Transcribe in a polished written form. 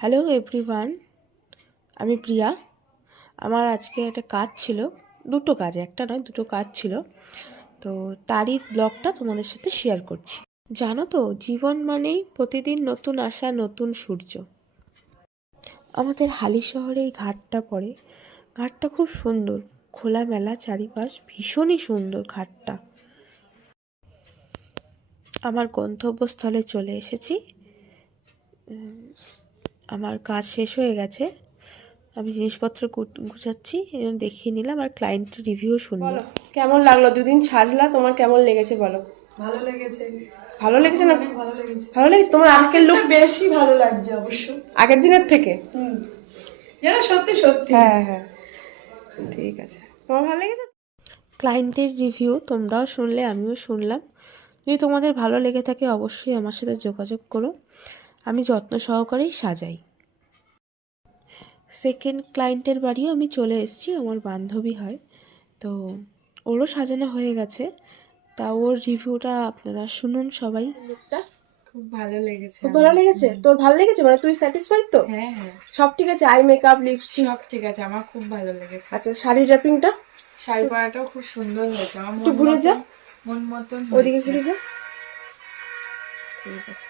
Hello everyone, আমি প্রিয়া। আমার আজকে একটা কাজ ছিল, দুটো কাজ, একটা নয় দুটো কাজ ছিল, তো তারই ব্লগটা তোমাদের সাথে শেয়ার করছি। জানো তো, জীবন মানেই প্রতিদিন নতুন আশা, নতুন সূর্য। আমাদের হালি শহরে এই ঘাটটা পড়ে। ঘাটটা খুব সুন্দর, খোলামেলা চারিপাশ, ভীষণই সুন্দর ঘাটটা। আমার গন্তব্যস্থলে চলে এসেছি। আমার কাজ শেষ হয়ে গেছে, আমি জিনিসপত্র গুছাচ্ছি, দেখিয়ে নিলাম আর ক্লায়েন্টের রিভিউ শুনবো। কেমন লাগলো? দুদিন সাজলা, তোমার কেমন লেগেছে বলো? ভালো লেগেছে। ভালো লেগেছে না? অনেক ভালো লেগেছে। ভালো লেগেছে তোমার আজকের লুক? বেশি ভালো লাগছে অবশ্য আগের দিনের থেকে। যেন সত্যি সত্যি। হ্যাঁ হ্যাঁ, ঠিক আছে। তোমার ভালো লেগেছে? ক্লায়েন্টের রিভিউ তোমরাও শুনলে, আমিও শুনলাম। যদি তোমাদের ভালো লেগে থাকে অবশ্যই আমার সাথে যোগাযোগ করো, আমি যত্ন সহকারেই সাজাই। সেকেন্ড ক্লায়েন্টের বাড়িও আমি চলে এসেছি, আমার বান্ধবী হয়, তো ওরও সাজানো হয়ে গেছে। তা ওর রিভিউটা আপনারা শুনুন সবাই। লুকটা খুব ভালো লেগেছে। খুব ভালো লেগেছে? তোর ভালো লেগেছে মানে তুই স্যাটিসফাইড তো? হ্যাঁ হ্যাঁ, সব ঠিক আছে? আই মেকআপ, লিপস্টিক সব ঠিক আছে, আমার খুব ভালো লেগেছে। আচ্ছা, শাড়ি ড্রেপিংটা? শাড়ি পরাটাও খুব সুন্দর হয়েছে, আমার একটু ঘুরে যা, মন মতন ওদিকে হয়েছে। ঘুরে যা। ঠিক আছে।